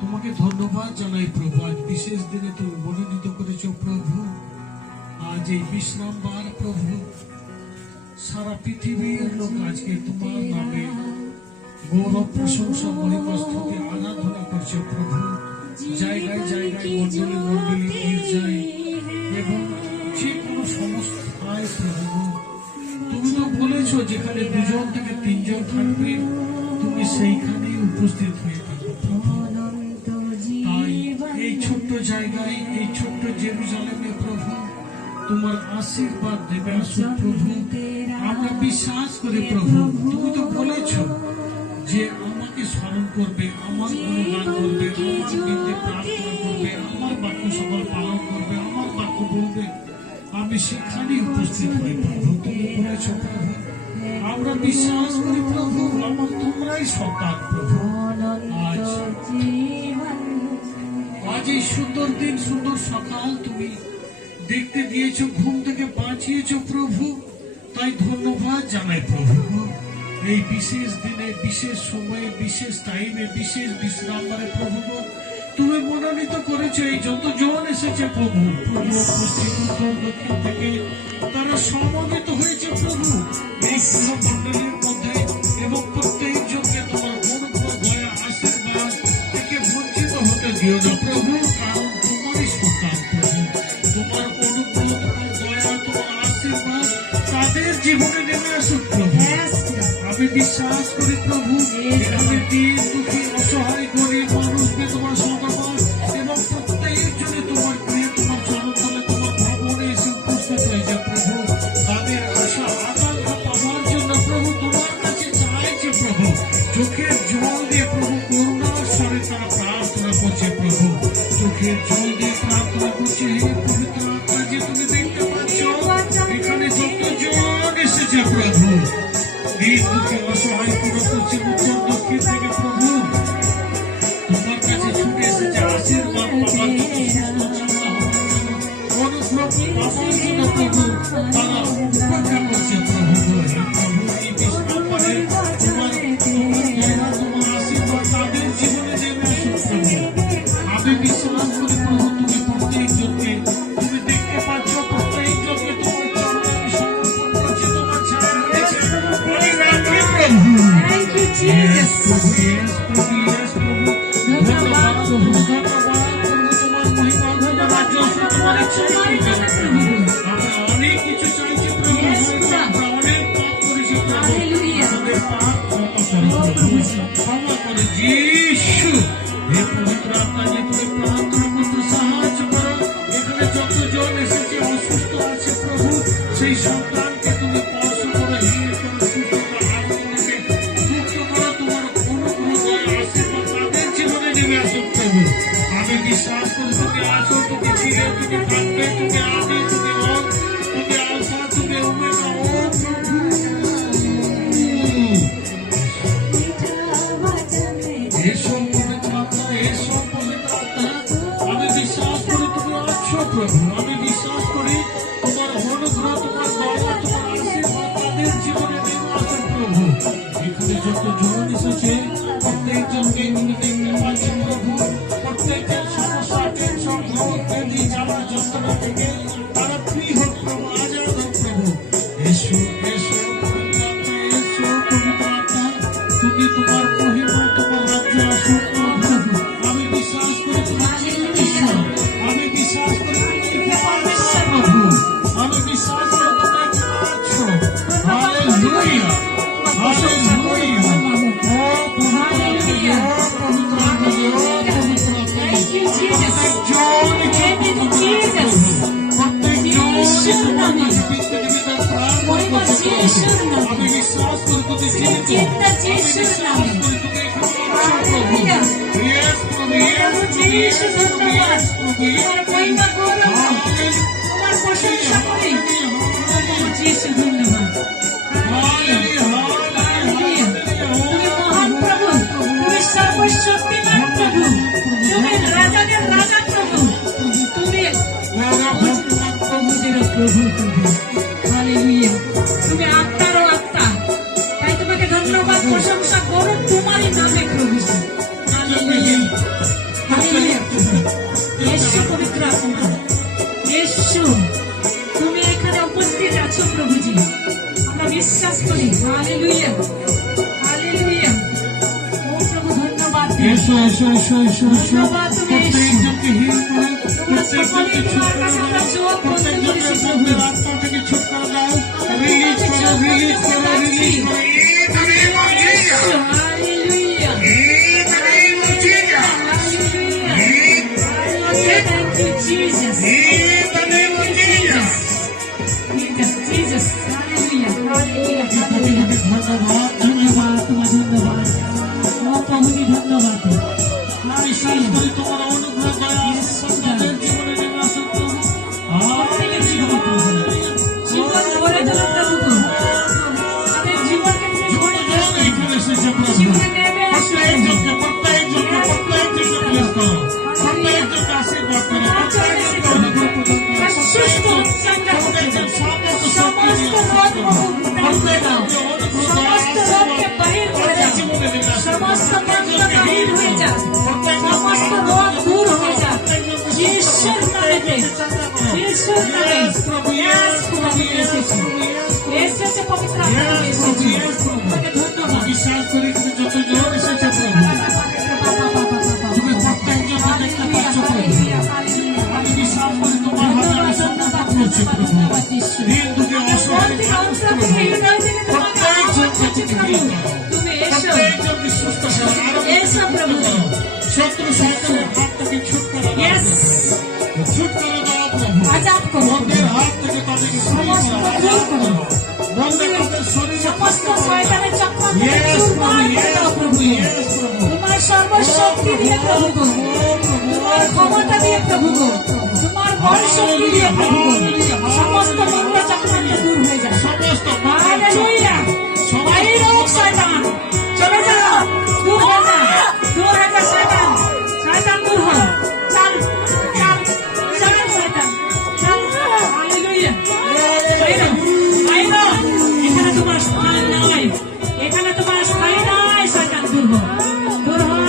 তোমাকে ধন্যবাদ জানাই প্রভু। আজ বিশেষ দিনে তুমি মনোনীত করেছ প্রভু। আজ এই বিশ্রাম বার প্রভু, সারা পৃথিবীর লোক আজকে তোমার নামে গৌরব প্রশংসা মহিমাস্তুতি আরাধনা করছে প্রভু। জায়গায় জায়গায় মন্ডলী মন্ডলী গির্জায় এবং যে কোনো সংস্থায় প্রভু, তুমি তো বলেছ যেখানে 2 থেকে 3 থাকবে তুমি সেইখানেই উপস্থিত হয়ে থাকবে। তাই এই ছোট্ট জায়গায়, এই ছোট্ট জেরুজালেমে প্রভু তোমার আশীর্বাদ দেবে আসুন প্রভু। আমরা বিশ্বাস করি প্রভু, তুমি তো বলেছ যে আমাকে স্মরণ করবে, আমার গুণগান করবে, আমার বিন্দে প্রার্থনা করবে, আমার বাক্য সকল পালন করবে, আমার বাক্য বলবে, আমি সেখানেই উপস্থিত হই প্রভু। তুমি বলেছ প্রভু, আমরা বিশ্বাস করি প্রভু, আমার তোমরাই সন্তান প্রভু। আজ এই সুন্দর দিন, সুন্দর সকাল তুমি দেখতে দিয়েছ, ঘুম থেকে বাঁচিয়েছ প্রভু। তাই ধন্যবাদ জানাই প্রভু। এই বিশেষ দিনে, বিশেষ সময়ে, বিশেষ টাইমে, বিশেষ বিশ্রামবারে প্রভু তুমি মনোনীত করেছো এই যতজন এসেছে প্রভু, পূর্ব পশ্চিম উত্তর দক্ষিণ থেকে তারা সমবেত হয়েছে প্রভু এই মন্ডলীর মধ্যে, এবং প্রত্যেকজনকে তোমার অনুগ্রহ দয়া আশীর্বাদ থেকে বঞ্চিত হতে দিও না প্রভু। কারণ তোমারই সন্তান প্রভু, তোমার অনুগ্রহ, তোমার দয়া, তোমার আশীর্বাদ তাদের জীবনে নেমে আসুক প্রভু। আমি বিশ্বাস করি প্রভু, এখানে দিন দুঃখী অসহায় গরিব মানুষকে তোমার সমাবাস এবং প্রত্যেকজনে তোমার প্রিয়, তোমার চরণতলে, তোমার ভবনে এসে উপস্থিত হয়েছে প্রভু। তাদের আশা আকাঙ্ক্ষা পাওয়ার জন্য প্রভু তোমার কাছে চাইছে প্রভু। চোখের জল দিয়ে প্রভু করুণার স্বরে তারা প্রার্থনা করছে প্রভু। চোখের জল দিয়ে প্রার্থনা করছে, হে পবিত্র আত্মা, যে তুমি দেখতে পাচ্ছ এখানে যতজন এসেছে প্রভু, দিন দুঃখী অসহায় পুরো পশ্চিম উত্তর দক্ষিণ থেকে প্রভু তোমার কাছে ছুটে এসেছে আশীর্বাদ পাবার জন্য, অনুগ্রহ পাবার জন্য প্রভু তারা অপেক্ষা করছে প্রভু। এই বিশ্রামবারে তোমার দয়া, তোমার আশীর্বাদ তাদের জীবনে নেমে আসুক প্রভু। আমি বিশ্বাস করি প্রভু, তুমি প্রত্যেকজনকে তুমি দেখতে পাচ্ছ, প্রত্যেকজনকে তোমার চরণে আমি সমর্পণ করছি, তোমার ছায়া রয়েছে। Yes, প্রভু, yes, প্রভু, yes, প্রভু। ধন্যবাদ প্রভু, ধন্যবাদ প্রভু, তোমার মহিমা, তোমার রাজ্য, তোমার ইচ্ছাই প্রভু। আমরা অনেক কিছু চাইছি প্রভু, আমরা অনেক পাপ করেছি প্রভু, আমাদের পাপ ক্ষমা করো প্রভু, ক্ষমা করো যিশু। হে পবিত্র আত্মা, যে তুমি প্রার্থনা করতে সাহায্য করো। এখানে যতজন এসেছে অসুস্থ আছে প্রভু, সেই সন্তানকে তুমি স্পর্শ করো, হিল করো, সুস্থতা আরোগ্যকে মুক্ত করো। তোমার অনুগ্রহ দয়া আশীর্বাদ তাদের জীবনে নেমে আসুক প্রভু। আমি বিশ্বাস করি তুমি আছো, তুমি ছিলে, তুমি থাকবে, তুমি আদি, তুমি অন্ত, তুমি আলফা, তুমি ওমেগা। ও প্রভু, এসো পবিত্র আত্মা, এসো পবিত্র আত্মা। আমি বিশ্বাস করি তুমি আছো প্রভু। আমি বিশ্বাস করি তোমার অনুগ্রহ, তোমার দয়া, তোমার আশীর্বাদ তাদের জীবনে নেমে আসুক প্রভু। এখানে যতজন এসেছে প্রত্যেকজনকে তুমি দেখতে পাচ্ছি প্রভু। প্রত্যেকের সমস্যা, টেনশন, ভোগ, ব্যাধি, জ্বালা যন্ত্রণা থেকে তারা ফ্রি হোক প্রভু, আজাদ হোক প্রভু। এসো, এসো পবিত্র আত্মা, এসো পবিত্র আত্মা। তুমি তোমার মহিমা, তোমার রাজ্য আসুক প্রভু। আমি বিশ্বাস করি তুমি ঈশ্বর, আমি বিশ্বাস করি তুমি পরমেশ্বর প্রভু, আমি বিশ্বাস করি তুমি আছো। Hallelujah, hallelujah. ও পবিত্র আত্মা, ও পবিত্র আত্মা, ও পবিত্র আত্মা। আমি বিশ্বাস করি তুমি জীবিত, আমি বিশ্বাস করি তুমি এখানে আছো প্রভু। Yes, প্রভু, yes, প্রভু, yes, প্রভু, yes, প্রভু, yes, প্রভু। তোমার প্রশংসা করি যিশু, ধন্যবাদ। তুমি মহান প্রভু, তুমি সর্বশক্তিমান প্রভু, তুমি রাজাদের রাজা প্রভু, তুমি প্রভুদের প্রভু প্রভু। হালেলুয়া, তুমি আত্মারও আত্মা। তাই তোমাকে ধন্যবাদ, প্রশংসা করো তোমারই নামে প্রভু। হালেলুয়া। এসো এসো এসো এসো এসো ধন্যবাদ তুমি এসো। প্রত্যেকজনকে হিল করো, তোমার সকলের প্রত্যেকজনকে ছুট কাছে আমরা করে জবাব দাও, করতে প্রত্যেকজনকে পেরেছি, বন্ধের আত্মা থেকে ছুট করে দাও, রিলিজ করো, রিলিজ করো, রিলিজ করো। In the name of Jesus. Hallelujah. In the name of Jesus. Hallelujah. Thank you, Jesus. In the name of Jesus. Jesus. Hallelujah. Hallelujah. Hallelujah. ধন্যবাদ, ধন্যবাদ, তোমার ধন্যবাদ। আমার প্রভুকে ধন্যবাদ। বিশ্বাস করি তোমার অনুগ্রহ দয়া সন্তানের জীবনে নেমে আসুন প্রভু। প্রত্যেকের জীবনে জীবন ভরে তোলো প্রভু। তাদের জীবনকে তুমি ভরে দাও। প্রত্যেকজন এখানে এসেছে প্রভু। জীবনে নেমে আসো। প্রত্যেকজনকে প্রত্যেকজনকে আশীর্বাদ করো, প্রত্যেকজনকে অনুগ্রহ প্রদান করো, সুস্থ চাঙ্গা করতে দাও। সমস্ত সমস্ত রোগ মুক্তি দাও। সমস্ত রোগকে বাহির করে দাও। সমস্ত মন্দ বাহির হয়ে যাক। সমস্ত রোগ দূর হয়ে যাক। যিশুর নামেতে, যিশুর নামে। Yes, প্রভু এসেছে। এসেছে পবিত্র আত্মা এসেছে। তোমাকে ধন্যবাদ। বিশ্বাস করি এখানে যতজন এসেছে প্রভু, তুমি প্রত্যেকজনকে দেখতে পাচ্ছ প্রভু। আমি বিশ্বাস করি তোমার হাতে আমি সম্মান করছি প্রভু। দিন দুটি অসহায় মানুষ প্রভু, প্রত্যেকজনকে তুমি হিল করো, প্রত্যেকজনকে সুস্থ করো, আরোগ্য করো, শত্রু শয়তানের হাত থেকে ছুটকারা দাও প্রভু। ছুটকারা দাও প্রভু। আজাদ করো। বন্দের হাত থেকে তাদেরকে ফ্রি করো, বন্দে তাদের শরীরে সমস্ত শয়তানের চক্রান্ত Yes, চুরমার করে দাও প্রভু। Yes, প্রভু। তোমার সর্বশক্তি দিয়ে প্রভু গো। তোমার ক্ষমতা দিয়ে প্রভু গো। তোমার বল শক্তি দিয়ে প্রভু গো। সমস্ত মন্দ চক্রান্ত দূর হয়ে যায়। সমস্ত হালেলুয়া। বাইরে হোক শয়তান। চলে যাও। দূর হয়ে যা। দূর হয়ে যা শয়তান। শয়তান দূর হও। চল, চল, চল শয়তান। চল। হালেলুয়া। বাইরে, বাইরে। এখানে তোমার স্থান নয়। এখানে তোমার স্থান নয়। শয়তান দূর হও। দূর হও।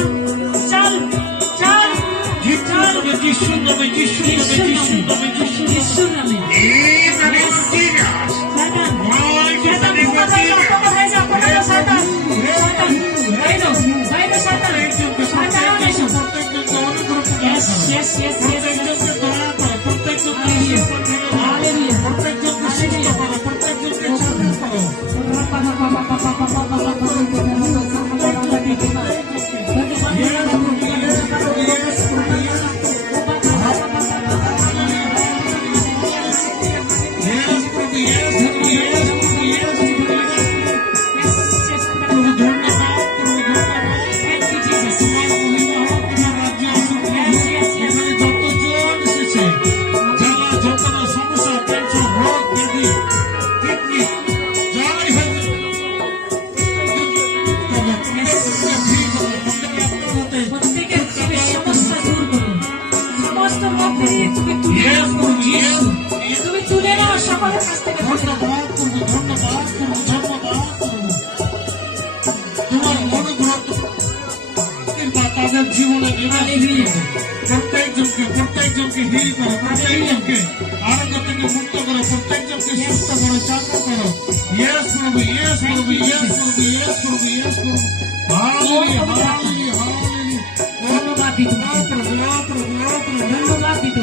চল, চল, চল। যিশুর নামে, যিশুর নামে, যিশুর নামে, যিশুর নামে, যিশুর নামে। In the name of Jesus. শয়তান, Right in the শয়তান, name of কোথায় যাও? Jesus. কোথায় যাও? কোথায় যাও শয়তান? শয়তান, বাইরে, বাইরে শয়তান। শয়তান এসো। প্রত্যেকজনকে অনুগ্রহ প্রদান Yes, করো, yes, yes, yes. প্রত্যেকজনকে দয়া করো, প্রত্যেকজনকে আশীর্বাদ ঢেলে দাও, Hallelujah. প্রত্যেকজনকে সুস্থ করো, প্রত্যেকজনকে চাঙ্গা করো। Yes, প্রভু, yes, প্রভু, yes, প্রভু, yes, প্রভু, yes. প্রভু ধন্যবাদ, প্রভু ধন্যবাদ। তোমার মহিমা হোক, তোমার রাজ্য আসুক প্রভু। এখানে যতজন এসেছে, যারা যতটা সমস্যা, টেনশন, রোগ, ব্যাধি, কিডনি, যাই হোক না কেন, প্রভু, প্রত্যেকজনকে ফ্রি করো, প্রত্যেকে আপনার মতে প্রত্যেকের জীবের সমস্যা দূর করুন। সমস্ত রোগ থেকে তুমি তুলে Yes, নাও। প্রভু, yes, yes. তুমি তুলে নাও সকলের কাছ থেকে তুলে নাও। ধন্যবাদ প্রভু, ধন্যবাদ প্রভু, ধন্যবাদ প্রভু। তোমার অনুগ্রহ কিংবা তাদের জীবনে নেমে আসুন প্রভু। প্রত্যেকজনকে হিল করো, প্রত্যেকজনকে আরোগ্য থেকে মুক্ত করো, প্রত্যেকজনকে সুস্থ করো, চাঙ্গা করো। ইয়েস প্রভু, ইয়েস প্রভু, ইয়েস প্রভু, ইয়েস প্রভু, ইয়েস প্রভু। Hallelujah, hallelujah, hallelujah. ধন্যবাদ দিতে ও প্রভু, ও প্রভু, ও প্রভু, ধন্যবাদ দিতে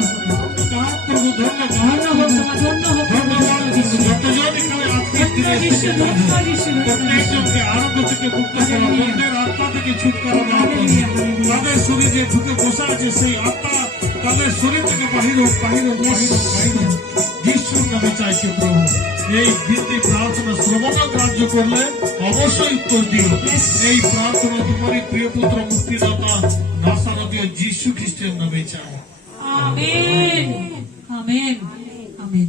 প্রভু, ধন্যবাদ। ধন্যবাদ তোমার ধন্যবাদ ধন্যবাদ প্রভু। যতজন এখানে আজকের দিনে এসেছে প্রভু, প্রত্যেকজনকে আরোগ্য থেকে মুক্ত করো, বন্দের আত্মা থেকে ছুটকারা দাও প্রভু। তাদের শরীরে ঢুকে বসা আছে সেই আত্মা তাদের শরীর থেকে বাহির হোক, বাহির হোক, বাহির হোক, বাহির হোক। যিশুর নামে চাইছে প্রভু। এই বিনতি প্রার্থনা শ্রবণ কার্য করলে অবশ্যই উত্তর দিও। এই প্রার্থনা তোমারই প্রিয় পুত্র মুক্তিদাতা নাসারথীয় যিশু খ্রিস্টের নামে চাও। Amen, amen, amen.